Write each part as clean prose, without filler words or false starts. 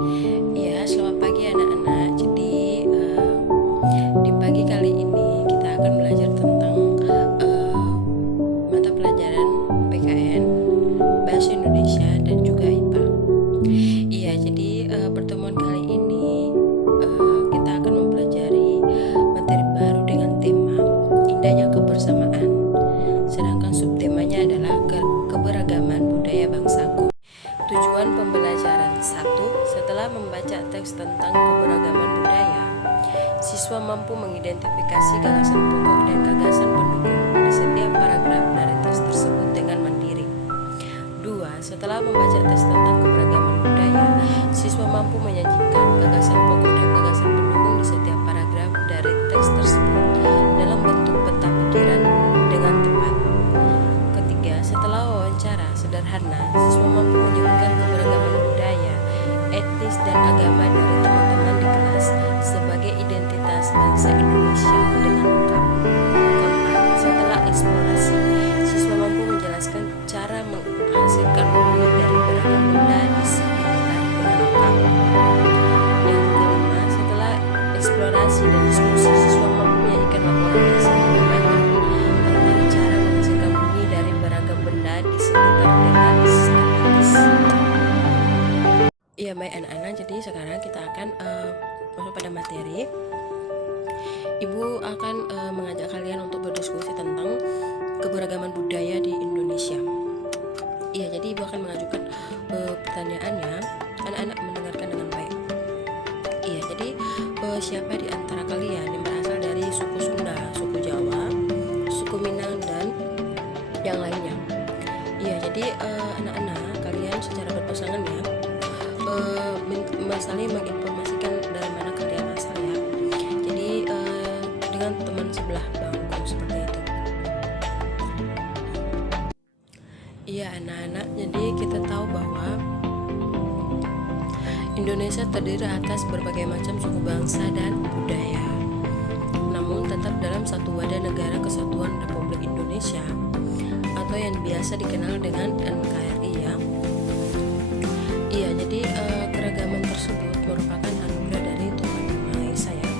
Ya, selamat pagi anak-anak. Jadi, di pagi kali ini kita akan belajar tentang mata pelajaran PKN, Bahasa Indonesia, dan juga IPA. Iya, jadi pertemuan kali ini kita akan mempelajari materi baru dengan tema indahnya kebersamaan. Sedangkan subtemanya adalah keberagaman budaya bangsaku. Tujuan pembelajaran 1. Setelah membaca teks tentang keberagaman budaya, siswa mampu mengidentifikasi gagasan pokok dan gagasan pendukung di setiap paragraf dari teks tersebut dengan mandiri. 2. Setelah membaca teks tentang keberagaman budaya, siswa mampu menyajikan gagasan pokok dan gagasan pendukung di setiap paragraf dari teks tersebut dalam bentuk peta pikiran dengan tepat. Ketiga, setelah wawancara sederhana, siswa mampu menyebutkan keberagaman budaya, etnis, dan agama dari teman-teman di kelas sebagai identitas bangsa Indonesia dengan lengkap. Keempat, setelah eksplorasi, siswa mampu menjelaskan cara menghasilkan bunyi dari beragam benda di sekitar dengan lengkap. Yang kelima, setelah eksplorasi dan diskusi, siswa mampu menyajikan laporan hasil pengamatan tentang cara menghasilkan bunyi dari beragam benda di sekitar dengan sistematis. Iya, baik anak-anak, jadi sekarang kita akan masuk pada materi. Ibu akan mengajak kalian untuk berdiskusi tentang keberagaman budaya di Indonesia. Iya, jadi ibu akan mengajukan pertanyaannya. Anak-anak mendengarkan dengan baik. Iya, jadi siapa di antara kalian yang berasal dari suku Sunda, suku Jawa, suku Minang, dan yang lainnya? Iya, jadi anak-anak kalian secara berpasangan ya, saling menginformasikan dari mana kalian asal ya. Jadi dengan teman sebelah bangku seperti itu. Iya anak-anak, jadi kita tahu bahwa Indonesia terdiri atas berbagai macam suku bangsa dan budaya. Namun tetap dalam satu wadah negara kesatuan Republik Indonesia atau yang biasa dikenal dengan NKRI ya. Iya, jadi keragaman tersebut merupakan anugerah dari Tuhan Yang Maha Esa ya,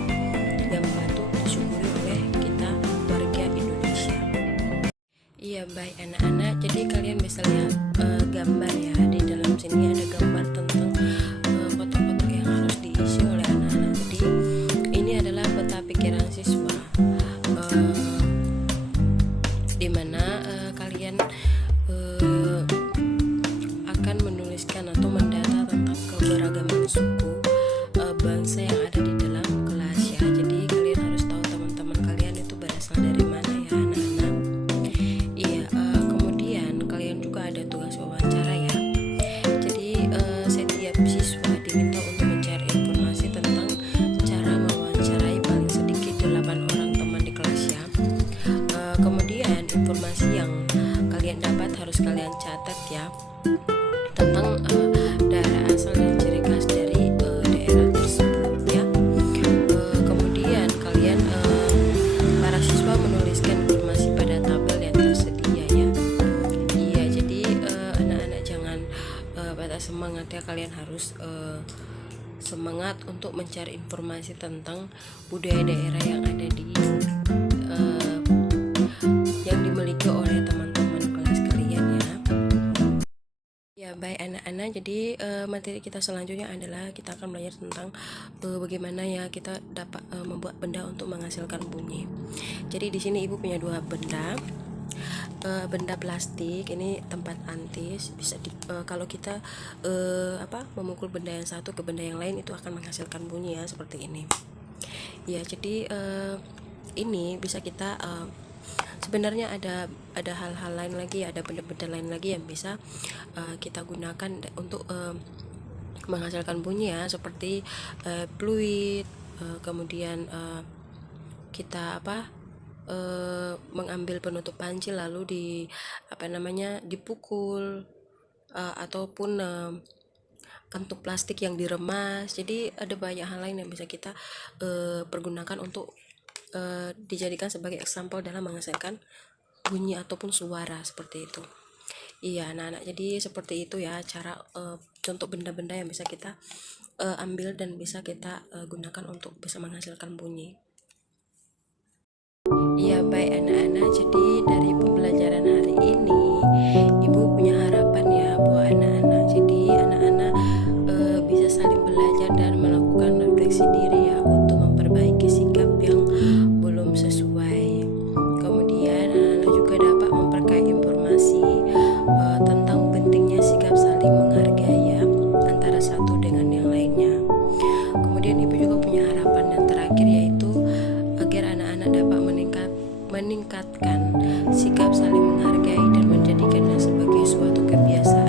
yang patut disyukuri oleh kita warga Indonesia. Iya, baik anak-anak, jadi kalian bisa lihat gambar ya. Di dalam sini ada gambar tentang foto-foto yang harus diisi oleh anak-anak. Jadi ini adalah peta pikiran siswa, di mana kalian akan menuliskan atau mendata tentang keberagaman suku bangsa yang ada di dalam kelas ya. Jadi kalian harus tahu teman-teman kalian itu berasal dari mana ya anak-anak. Iya, kemudian kalian juga ada tugas wawancara ya. Jadi setiap siswa diminta untuk mencari informasi tentang cara mewawancarai paling sedikit 8 orang teman di kelas ya. Kemudian informasi yang kalian dapat harus kalian catat ya, tentang daerah asal dan ciri khas dari daerah tersebut ya. Kemudian kalian para siswa menuliskan informasi pada tabel yang tersedia ya. Iya, jadi anak-anak jangan patah semangat ya, kalian harus semangat untuk mencari informasi tentang budaya daerah yang ada di yang dimiliki oleh teman-teman kelas kalian ya. Ya, baik anak-anak, jadi materi kita selanjutnya adalah kita akan belajar tentang bagaimana ya kita dapat membuat benda untuk menghasilkan bunyi. Jadi di sini ibu punya dua benda. Benda plastik ini tempat antis, bisa kalau kita memukul benda yang satu ke benda yang lain itu akan menghasilkan bunyi ya, seperti ini. Ya, jadi ini bisa kita sebenarnya ada hal-hal lain lagi, ada benda-benda lain lagi yang bisa kita gunakan untuk menghasilkan bunyi ya, seperti fluid, kemudian kita mengambil penutup panci lalu dipukul, ataupun kantung plastik yang diremas. Jadi ada banyak hal lain yang bisa kita pergunakan untuk dijadikan sebagai example dalam menghasilkan bunyi ataupun suara seperti itu. Iya anak-anak, jadi seperti itu ya cara contoh benda-benda yang bisa kita ambil dan bisa kita gunakan untuk bisa menghasilkan bunyi. Ya baik anak-anak, jadi dari pembelajaran hari ini Ibu punya harapan ya buat anak-anak. Jadi anak-anak bisa saling belajar dan melakukan refleksi diri ya untuk memperbaiki sikap yang belum sesuai. Kemudian anak-anak juga dapat memperkaya informasi tentang pentingnya sikap saling menghargai ya antara satu dengan yang lainnya. Kemudian Ibu juga punya harapan yang terakhir, yaitu agar anak-anak dapat meningkatkan sikap saling menghargai dan menjadikannya sebagai suatu kebiasaan